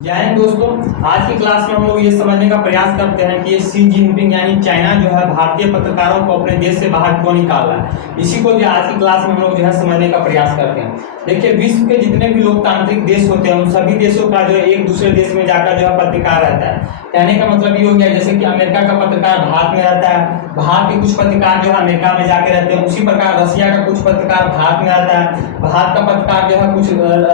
जय हिंद दोस्तों। आज की क्लास में हम लोग ये समझने का प्रयास करते हैं कि ये शी जिनपिंग यानी चाइना जो है भारतीय पत्रकारों को अपने देश से बाहर क्यों निकाल रहा है, इसी को जो आज की क्लास में हम लोग जो है समझने का प्रयास करते हैं। देखिए, विश्व के जितने भी लोकतांत्रिक देश होते हैं उन सभी देशों का जो है एक दूसरे देश में जाकर जो है पत्रकार रहता है। कहने का मतलब ये हो गया, जैसे कि अमेरिका का पत्रकार भारत में रहता है, भारत के कुछ पत्रकार जो है अमेरिका में जाके रहते हैं। उसी प्रकार रसिया का कुछ पत्रकार भारत में रहता है, भारत का पत्रकार जो है कुछ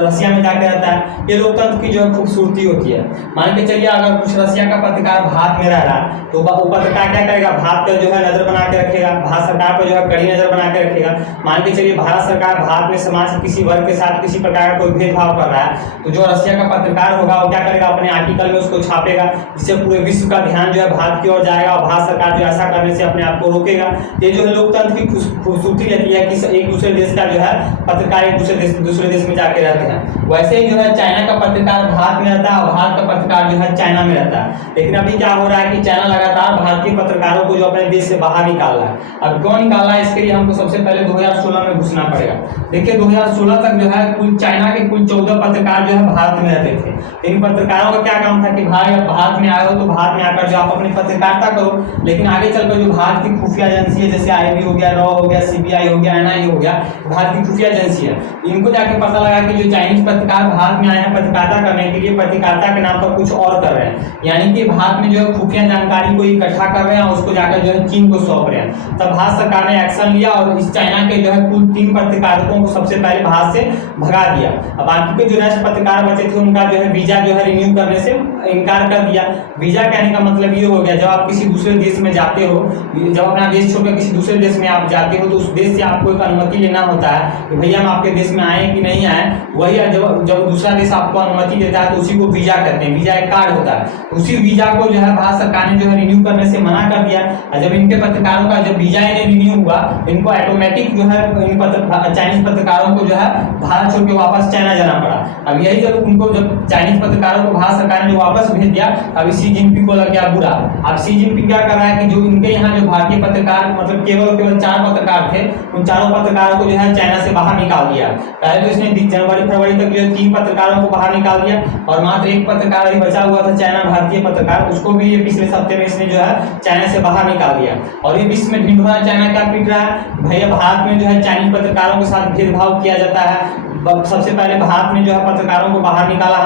रसिया में जाके रहता है। ये लोकतंत्र की जो है खूबसूरती होती है। मान के चलिए, अगर कुछ रसिया का पत्रकार भारत में रह रहा है तो वो पत्रकार क्या करेगा, भारत पर जो है नजर बना के रखेगा, भारत सरकार पर जो है कड़ी नजर बना के रखेगा। मान के चलिए, भारत सरकार भारत में समाज के किसी वर्ग के साथ किसी प्रकार का कोई भेदभाव कर रहा है तो जो रसिया का पत्रकार होगा वो क्या करेगा, अपने आर्टिकल में उसको छापेगा, जिससे पूरे विश्व का ध्यान जो है भारत की ओर जाएगा और भारत सरकार जो ऐसा करने से अपने आप को रोकेगा। ये जो है लोकतंत्र की खूबसूरती रहती है कि एक दूसरे देश का जो है पत्रकार एक दूसरे देश में जाके रहते हैं। वैसे ही जो है चाइना का पत्रकार भारत में रहता है और भारत का पत्रकार जो है चाइना में रहता है। लेकिन अभी क्या हो रहा है कि चाइना लगातार भारतीय पत्रकारों को जो अपने देश से बाहर निकाल रहा है। अब क्यों निकाल रहा है, इसके लिए हमको सबसे पहले 2016 में घुसना पड़ेगा। देखिए, 2016 तक जो है कुल चाइना के कुल 14 पत्रकार जो है भारत में रहते थे। इन पत्रकारों का क्या काम था कि भाई आप भारत में आए हो तो भारत में आकर जो आप अपनी पत्रकारिता करो। लेकिन आगे चलकर जो भारत की खुफिया एजेंसी है, जैसे आईबी हो गया, रॉ हो गया, सीबीआई हो गया, एनआईए हो गया, भारत की खुफिया एजेंसी है, इनको जाके पता लगा कि जो चाइनीज पत्रकार भारत में आए हैं पत्रकारिता करने के लिए, पत्रकारिता के नाम पर कुछ और कर रहे हैं, यानी कि भारत में जो है खुफिया जानकारी को इकट्ठा कर रहे हैं और उसको जाकर जो है चीन को सौंप रहे हैं। तब भारत सरकार ने एक्शन लिया और इस चाइना के जो है कुल 3 पत्रकारों को सबसे पहले भारत से भगा दिया। अब बाकी के जो नेक्स्ट पत्रकार बचे थे उनका जो है वीजा जो है रिन्यू करने से इनकार कर दिया। वीजा कहने का मतलब ये हो गया, जब आप किसी दूसरे देश में जाते हो, जब अपना देश छोड़कर किसी दूसरे देश में आप जाते हो तो उस देश से आपको एक अनुमति लेना होता है कि भैया हम आपके देश में आए कि नहीं आए। वही जब दूसरा देश आपको अनुमति देता है तो उसी को वीजा कहते हैं, वीजा एक कार्ड होता है। उसी वीजा को जो है भारत सरकार ने जो है रिन्यू करने से मना कर दिया। और जब इनके पत्रकारों का जब वीजा इन्हें रिन्यू हुआ, इनको ऑटोमेटिक जो है इन चाइनीज पत्रकारों को जो है भारत छोड़ के वापस चाइना जाना पड़ा। अब यही जब उनको जब चाइनीज पत्रकारों को भारत सरकार ने जो वापस भेज दिया, अब शी जिनपिंग को लग गया बुरा। अब शी जिनपिंग क्या कर रहा है कि जो इनके यहाँ जो भारतीय पत्रकार मतलब केवल 4 पत्रकार थे, उन चारों पत्रकारों को जो है चाइना से बाहर निकाल दिया। पहले तो इसने जनवरी-फरवरी तक जो है 3 पत्रकारों को बाहर निकाल दिया और मात्र 1 पत्रकार अभी बचा हुआ था चाइना भारतीय पत्रकार, उसको भी ये पिछले हफ्ते में इसने जो है चाइना से बाहर निकाल दिया। और ये विश्व में ढिंढोरा चाइना क्या पीट रहा है, भैया भारत में जो है चाइनीज पत्रकारों के साथ भेदभाव किया जाता है। सबसे पहले भारत में जो है पत्रकारों को बाहर निकाला,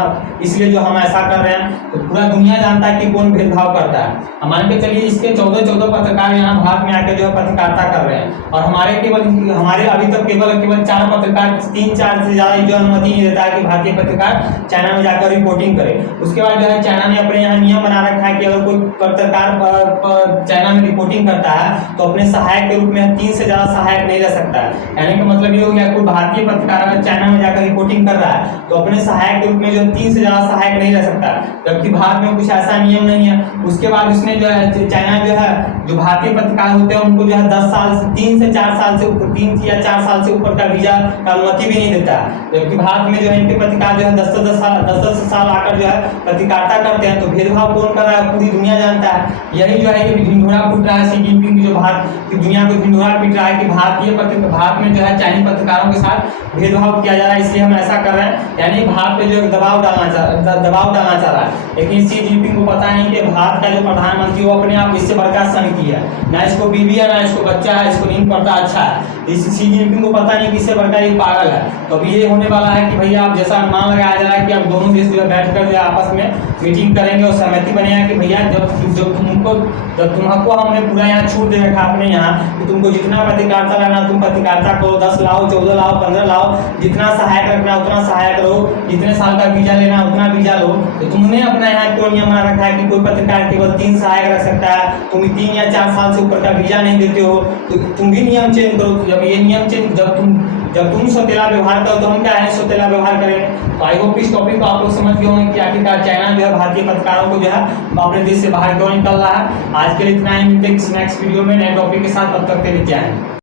इसलिए जो हम ऐसा कर रहे हैं। तो पूरा दुनिया जानता है कि कौन भेदभाव करता है। मान के चलिए इसके 14 पत्रकार यहाँ भारत में आकर जो है पत्रकारिता कर रहे हैं और हमारे अभी तक केवल 4 पत्रकार, 3-4 से ज्यादा जो अनुमति नहीं देता है कि भारतीय पत्रकार चाइना में जाकर रिपोर्टिंग करे। उसके बाद जो है चाइना ने अपने यहाँ नियम बना रखा है कि अगर कोई पत्रकार चाइना में रिपोर्टिंग करता है तो अपने सहायक के रूप में 3 से ज्यादा सहायक नहीं रह सकता है। यानी कि मतलब ये हो गया, कोई भारतीय पत्रकार अगर चाइना में जाकर रिपोर्टिंग कर रहा है तो अपने सहायक के रूप में जो 3 से ज्यादा सहायक नहीं रह सकता, जबकि भारत में कुछ ऐसा नियम नहीं है। उसके बाद उसने जो है चाइना जो भारतीय पत्रकार होते हैं उनको जो है 10 साल से 3 से 4 साल से ऊपर 3 या 4 साल से ऊपर का वीजा का अनुमति भी नहीं देता है। जबकि भारत में जो है इनके पत्रकार जो है 10 साल आकर जो है पत्रकारिता करते हैं। तो भेदभाव कौन कर रहा है, पूरी दुनिया जानता है। यही जो है ढिंढोरा पीट रहा है शी जिनपिंग, जो भारत की दुनिया को ढिंढोरा पीट रहा है कि भारत में जो है चाइनीज पत्रकारों के साथ भेदभाव किया जा रहा है, इसलिए हम ऐसा कर रहे हैं। यानी भारत पे जो दबाव डालना चाह रहा है। लेकिन शी जिनपिंग को पता नहीं कि भारत का जो प्रधानमंत्री वो अपने आप इससे बड़का संगति है, ना इसको बीवी है, ना इसको बच्चा है, इसको नींद पड़ता अच्छा है। इस शी जिनपिंग को पता नहीं कि इससे बड़का ये पागल है। तो अभी ये होने वाला है कि भैया आप जैसा अनुमान लगाया जा रहा है कि अब दोनों देश जो है बैठकर जो आपस में मीटिंग करेंगे और सहमति बनेगा कि भैया जब तुमको हमने पूरा यहाँ छूट दे रखा अपने यहाँ कि तुमको जितना पत्रकारिता रहना तुम पत्रकारिता करो, 10 लाओ, 14 लाओ, 15 लाओ, जितना सहायक रखना उतना सहायक रहो, जितने साल का वीजा लेना उतना वीजा लो। तो तुमने अपना यहाँ क्यों नियम बना रखा है कि कोई पत्रकार केवल 3 सहायक रख सकता है, तुम 3 या 4 साल से ऊपर का वीजा नहीं देते हो, तो तुम भी नियम चेंज करो। जब ये नियम चेंज जब तुम सौतेला व्यवहार करो तो हम क्या है सौतेला व्यवहार करेंगे। तो आई होप इस टॉपिक को आप लोग समझ गए होंगे कि आखिरकार चाइना जो है भारतीय पत्रकारों को जो है अपने देश से बाहर क्यों निकल रहा है। आज के लिए इतना ही, मिलते हैं नेक्स्ट वीडियो में नए टॉपिक के साथ, तब तक के लिए जय हिंद।